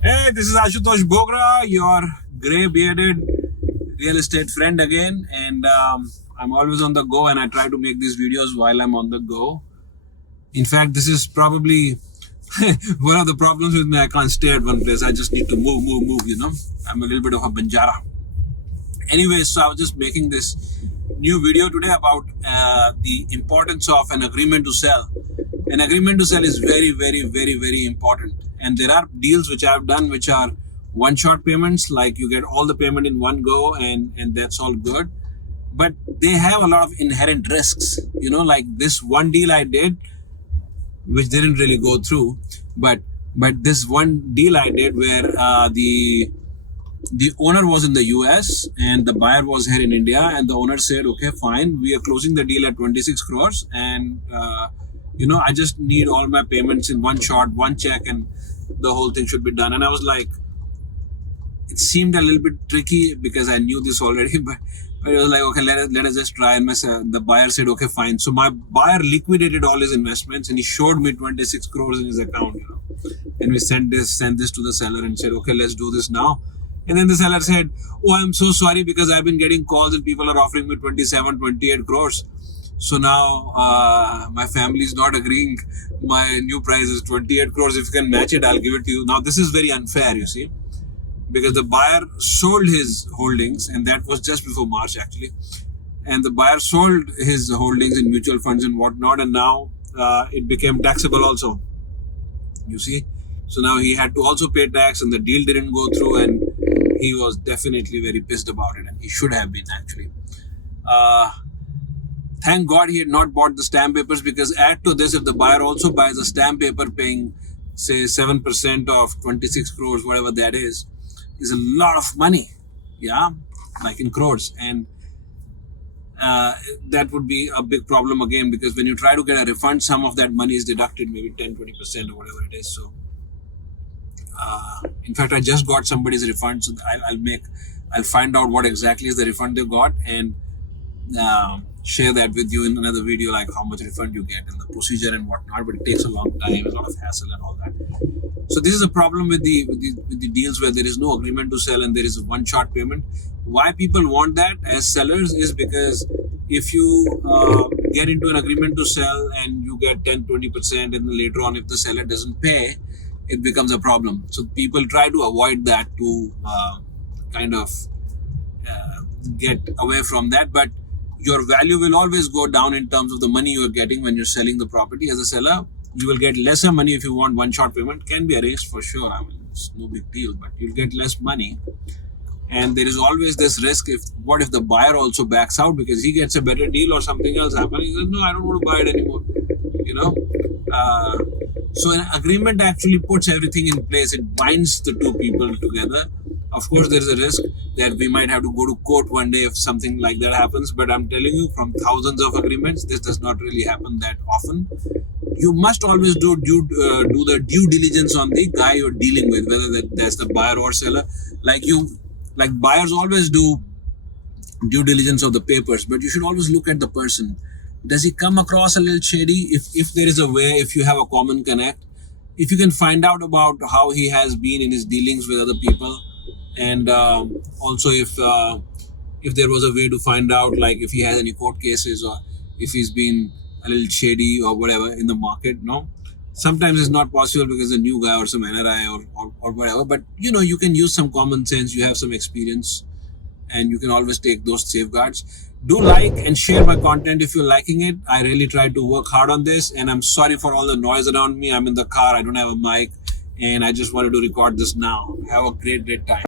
Hey, this is Ashutosh Bogra, your grey-bearded real estate friend again, and I'm always on the go, and I try to make these videos while I'm on the go. In fact, this is probably one of the problems with me. I can't stay at one place. I just need to move. I'm a little bit of a banjara. Anyway, so I was just making this new video today about the importance of an agreement to sell. An agreement to sell is very important. And there are deals which I've done which are one-shot payments, like you get all the payment in one go and that's all good. But they have a lot of inherent risks. Like this one deal I did, which didn't really go through, but this one deal I did where the owner was in the US and the buyer was here in India, and the owner said, okay, fine, we are closing the deal at 26 crores and I just need all my payments in one shot, one check, and the whole thing should be done. And I was like, it seemed a little bit tricky because I knew this already, but it was like, okay, let us just try. And the buyer said, okay, fine. So my buyer liquidated all his investments and he showed me 26 crores in his account, and we sent this to the seller and said, okay, let's do this now. And then the seller said, oh, I'm so sorry because I've been getting calls and people are offering me 27, 28 crores. So now my family is not agreeing. My new price is 28 crores. If you can match it, I'll give it to you. Now, this is very unfair, you see, because the buyer sold his holdings, and that was just before March, actually. And the buyer sold his holdings in mutual funds and whatnot, and now it became taxable also, you see. So now he had to also pay tax, and the deal didn't go through, and he was definitely very pissed about it, and he should have been, actually. Thank God he had not bought the stamp papers, because add to this, if the buyer also buys a stamp paper paying, say, 7% of 26 crores, whatever that is a lot of money, like in crores. And that would be a big problem again, because when you try to get a refund, some of that money is deducted, maybe 10-20% or whatever it is. So in fact, I just got somebody's refund, so I'll find out what exactly is the refund they got and share that with you in another video, like how much refund you get and the procedure and whatnot. But it takes a long time, a lot of hassle and all that. So this is a problem with the deals where there is no agreement to sell and there is a one-shot payment. Why people want that as sellers is because if you get into an agreement to sell and you get 10-20%, and then later on if the seller doesn't pay, it becomes a problem. So people try to avoid that to kind of get away from that. But your value will always go down in terms of the money you are getting when you're selling the property. As a seller, you will get lesser money if you want one-shot payment. Can be arranged for sure. I mean, it's no big deal, but you'll get less money. And there is always this risk, what if the buyer also backs out because he gets a better deal or something else happens? He says, no, I don't want to buy it anymore. So an agreement actually puts everything in place. It binds the two people together. Of course, there is a risk that we might have to go to court one day if something like that happens. But I'm telling you, from thousands of agreements, this does not really happen that often. You must always do the due diligence on the guy you're dealing with, whether that's the buyer or seller. Like buyers always do due diligence of the papers, but you should always look at the person. Does he come across a little shady? If there is a way, if you have a common connect, if you can find out about how he has been in his dealings with other people, and also if there was a way to find out, like if he has any court cases or if he's been a little shady or whatever in the market. Sometimes it's not possible because a new guy or some NRI or whatever, but you can use some common sense. You have some experience and you can always take those safeguards. Do like and share my content if you're liking it. I really try to work hard on this, and I'm sorry for all the noise around me. I'm in the car, I don't have a mic, and I just wanted to record this now. Have a great time.